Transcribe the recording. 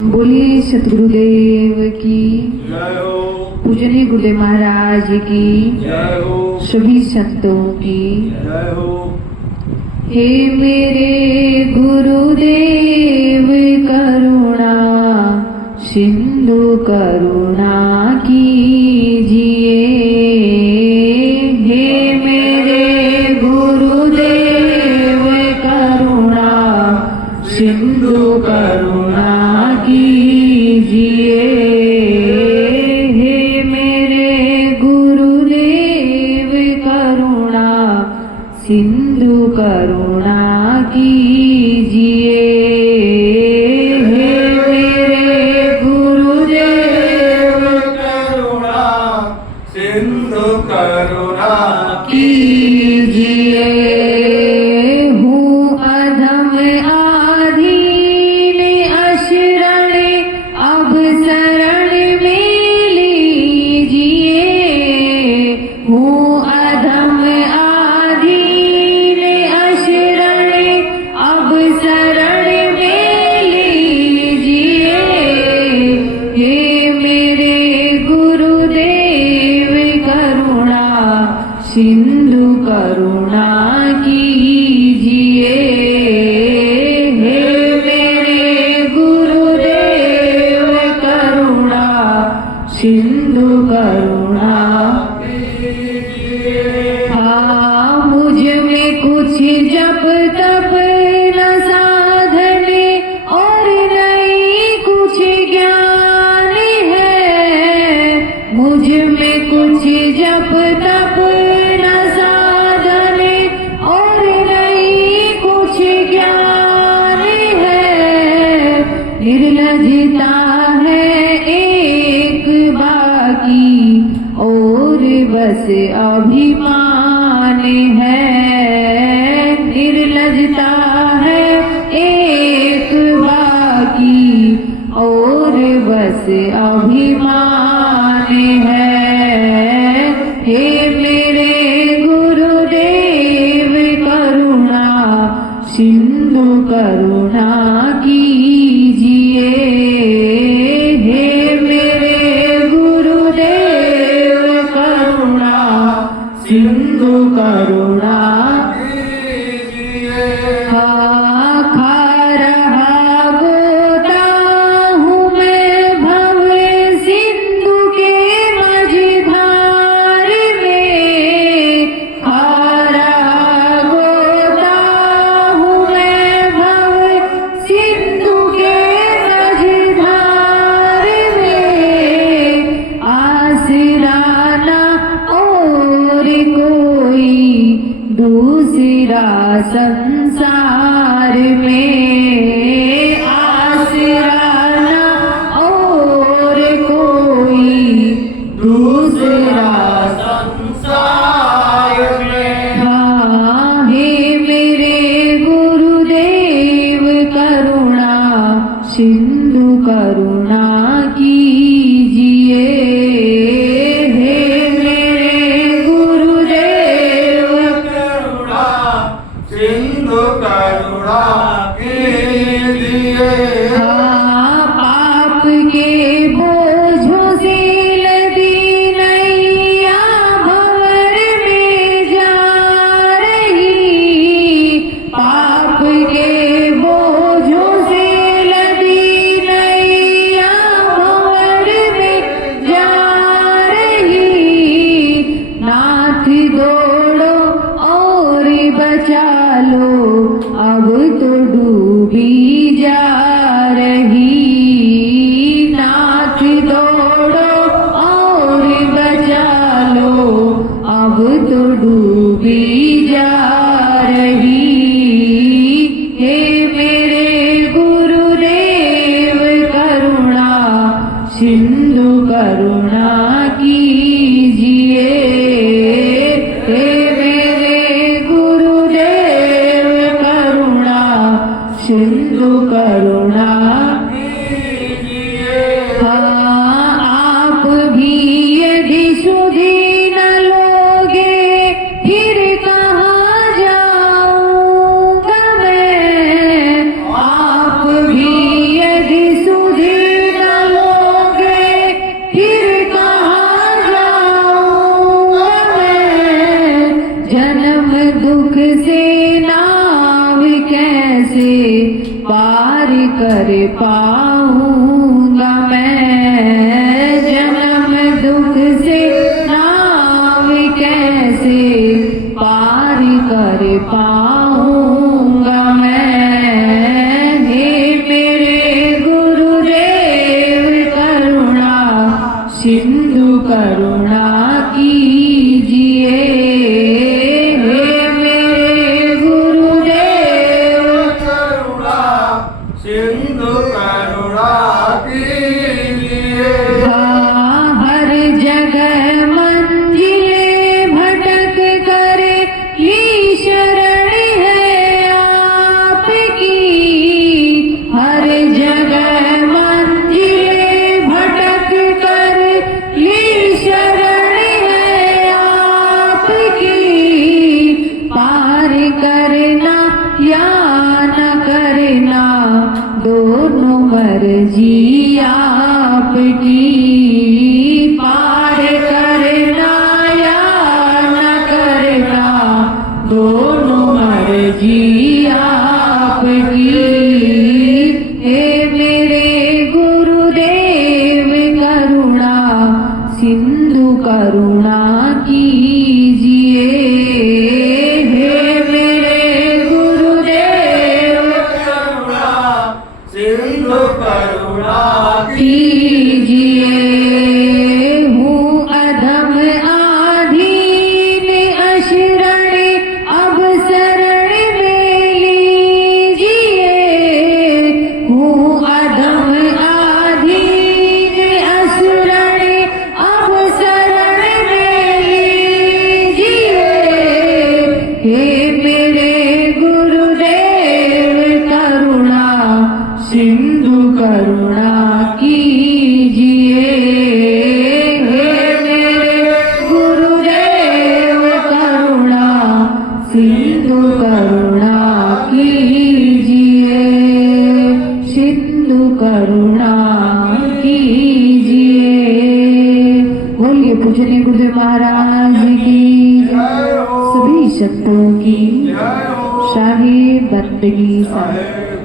बोलिए सतगुरुदेव की जय हो। पूजनीय गुरुदेव महाराज की जय हो। सभी संतों की जय हो। हे मेरे गुरुदेव करुणा सिंधु करुणा कीजिए। हे मेरे गुरुदेव करुणा सिंधु करुणा कीजिए। हे मेरे गुरुदेव करुणा सिंधु करुणा कीजिए। हे मेरे गुरुदेव करुणा सिंधु करुणा कीजिए। हूँ अधम आधीन अशरण अब शरण में लीजिए। हूँ अधम आधीन अशरण अब शरण में लीजिए। हे मेरे गुरुदेव करुणा सिंधु करुणा कीजिए। हे मेरे गुरुदेव करुणा सिंधु करुणा हाँ मुझ में कुछ जप तप न साधन और नहीं कुछ ज्ञान है। मुझ में कुछ जप तप न साधन और नहीं कुछ ज्ञान है। निर्लजता है एक बाकी और बस अभिमान है। निर्लजता है एक बाकी और बस अभिमान है। हे मेरे गुरुदेव करुणा सिंधु करुणा कीजिए। हे मेरे गुरुदेव करुणा सिंधु करुणा हाँ खा रहा गोता हूँ मैं भव सिंधु के मझधार में। खा रहा गोता हूँ मैं भव सिंधु के मझधार में। आसरा ना और कोई दूसरा संसार में। आसरा ना और कोई दूसरा संसार में। हाँ हे मेरे गुरुदेव करुणा सिंधु करुणा कीजिए। हे मेरे गुरुदेव करुणा सिंधु करुणा कीजिए। हाँ पाप के बोझों से लदी नैया भंवर में जा रही। पाप के बोझों से लदी नैया भंवर में जा रही। नाथ दौड़ो और बचा लो अब तो डूबी जा रही। नाथ दौड़ो और बचा लो अब तो डूबी जा रही। हे मेरे गुरुदेव करुणा सिंधु करुणा कीजिए। हे मेरे गुरुदेव करुणा सिंधु करुणा हाँ आप भी यदि सुधी न लोगे फिर कहाँ जाऊंगा मैं। आप भी यदि सुधी कर पाऊंगा मैं जन्म दुख से नाव कैसे पार कर पाऊंगा मैं। हे मेरे गुरुदेव करुणा सिंधु करुणा कीजिए। हे मेरे गुरुदेव करुणा सिंधु करुणा कीजिए। हर जगह मंजिले भटक कर ली शरण है आपकी। हर जगह मंजिले भटक कर ली शरण है आपकी। पार करना या न करना दोनों मर्जी आपकी। पार करना या न करना दोनों मर्जी आपकी। हे मेरे गुरुदेव करुणा सिंधु करुणा कीजिए। हे मेरे गुरुदेव करुणा सिंधु करुणा कीजिए। हूँ अधम आधीन अशरण अब शरण में लीजिए। हूँ अधम आधीन अशरण अब शरण में लीजिए। हे मेरे गुरुदेव करुणा सिंधु करुणा कीजिए। हे मेरे गुरुदेव करुणा सिंधु करुणा कीजिए। सिंधु करुणा कीजिए। बोलिए पूजनीय गुरुदेव महाराज की जय हो। सभी संतों की जय हो। शाही बंदगी। जय हो।